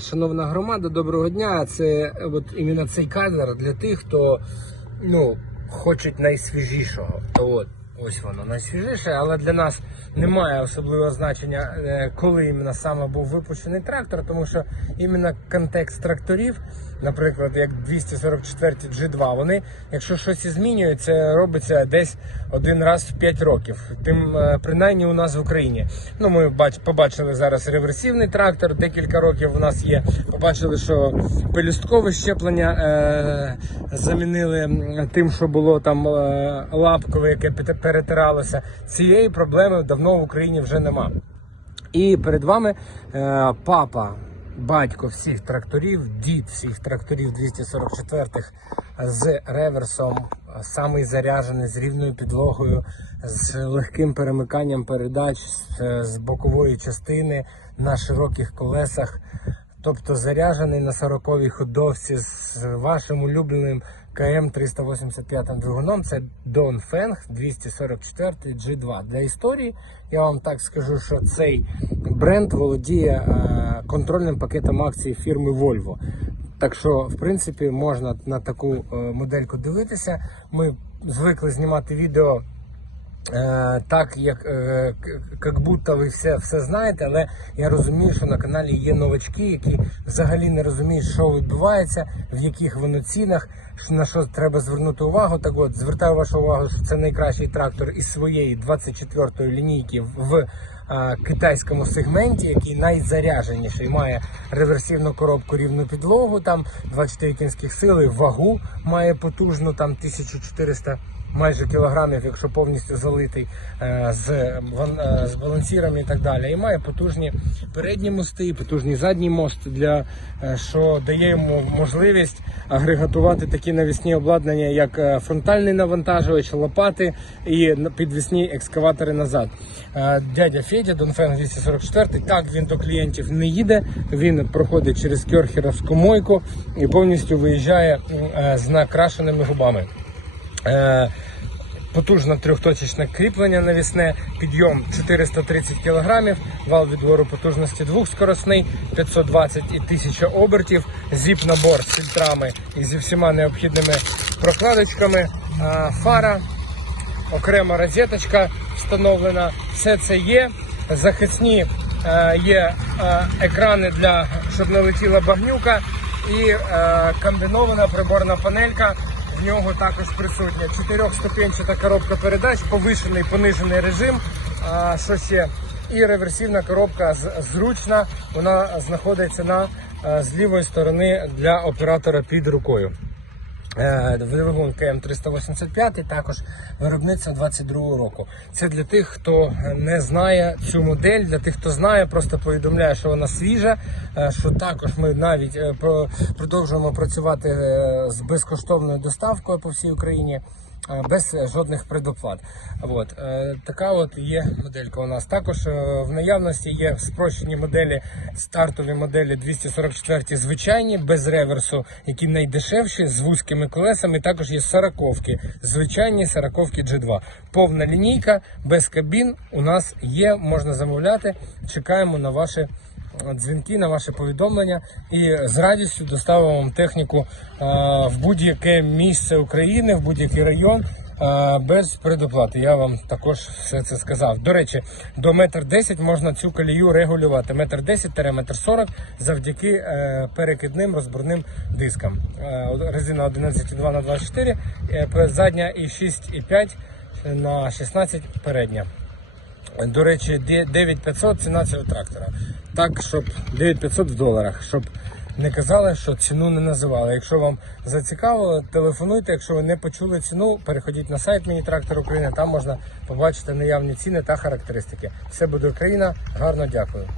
Шановна громада, доброго дня. Це от іменно цей кадр для тих, хто ну, хочуть найсвіжішого. То от, ось воно найсвіжіше, але для нас немає особливого значення, е, коли іменно саме був випущений трактор, тому що іменно контекст тракторів, наприклад, як 244 G2, вони, якщо щось і змінюють, це робиться десь один раз в 5 років. Тим е, принаймні у нас в Україні. Ну, ми бач, побачили зараз реверсивний трактор, декілька років у нас є. Побачили, що пелюсткове щеплення е, замінили тим, що було там е, лапкове, яке перетиралося. Цієї проблеми давно в Україні вже нема. І перед вами е, папа, батько всіх тракторів, дід всіх тракторів 244-х з реверсом, самий заряджений, з рівною підлогою, з легким перемиканням передач з бокової частини на широких колесах. Тобто заряджений на 40-й ходовці з вашим улюбленим КМ 385 двигуном. Це Dongfeng 244 G2. Для історії я вам так скажу, що цей бренд володіє е, контрольним пакетом акцій фірми Volvo. Так що, в принципі, можна на таку е, модельку дивитися. Ми звикли знімати відео так, як, е, як будто ви все, все знаєте, але я розумію, що на каналі є новачки, які взагалі не розуміють, що відбувається, в яких воно цінах, на що треба звернути увагу. Так от, звертаю вашу увагу, що це найкращий трактор із своєї 24-ї лінійки в е, китайському сегменті, який найзаряженіший, має реверсивну коробку рівну підлогу, там 24 кінських сили, вагу має потужну, там 1400 майже кілограмів, якщо повністю залитий е, з, е, з балансірами і так далі. І має потужні передні мости, потужний задній мост, для е, що дає йому можливість агрегатувати такі навісні обладнання, як фронтальний навантажувач, лопати і підвісні екскаватори назад. Дядя Федя, Донфен 244, так він до клієнтів не їде. Він проходить через Кьорхеровську мойку і повністю виїжджає з накрашеними губами. Е, Потужне трьохточечне кріплення навісне, підйом 430 кг, вал відвору потужності двохскоросний, 520 і 1000 обертів, зіп-набор з фільтрами і зі всіма необхідними прокладочками, фара, окрема розеточка встановлена. Все це є. Захисні е, є е, екрани для щоб не летіла багнюка і комбінована приборна панелька. В нього також присутня чотирьохступенчата коробка передач, повишений понижений режим. А, що ще? І реверсивна коробка зручна. Вона знаходиться на з лівої сторони для оператора під рукою. Е, Двигун КМ 385 також виробництва 22 року. Це для тих, хто не знає цю модель, для тих, хто знає, просто повідомляю, що вона свіжа. е, Що також ми навіть е, продовжуємо працювати е, з безкоштовною доставкою по всій Україні. Е, Без жодних предоплат. От е, така от є моделька у нас. Також е, в наявності є спрощені моделі, стартові моделі 244 звичайні, без реверсу, які найдешевші, з вузькими колесами. Також є сороковки, звичайні сороковки G2. Повна лінійка, без кабін у нас є, можна замовляти. Чекаємо на ваші дзвінки, на ваші повідомлення і з радістю доставимо вам техніку е, в будь-яке місце України, в будь-який район. е, Без предоплати, я вам також все це сказав. До речі, до метр десять можна цю колію регулювати. Метр десять метр сорок завдяки е, перекидним розборним дискам. Резина 11,2 на 24, е, задня і 6,5 на 16 передня. До речі, 9500 ціна цього трактора. Так, щоб 9500 в доларах, щоб не казали, що ціну не називали. Якщо вам зацікавило, телефонуйте. Якщо ви не почули ціну, переходіть на сайт Міні Трактор України. Там можна побачити наявні ціни та характеристики. Все буде Україна. Гарно дякую.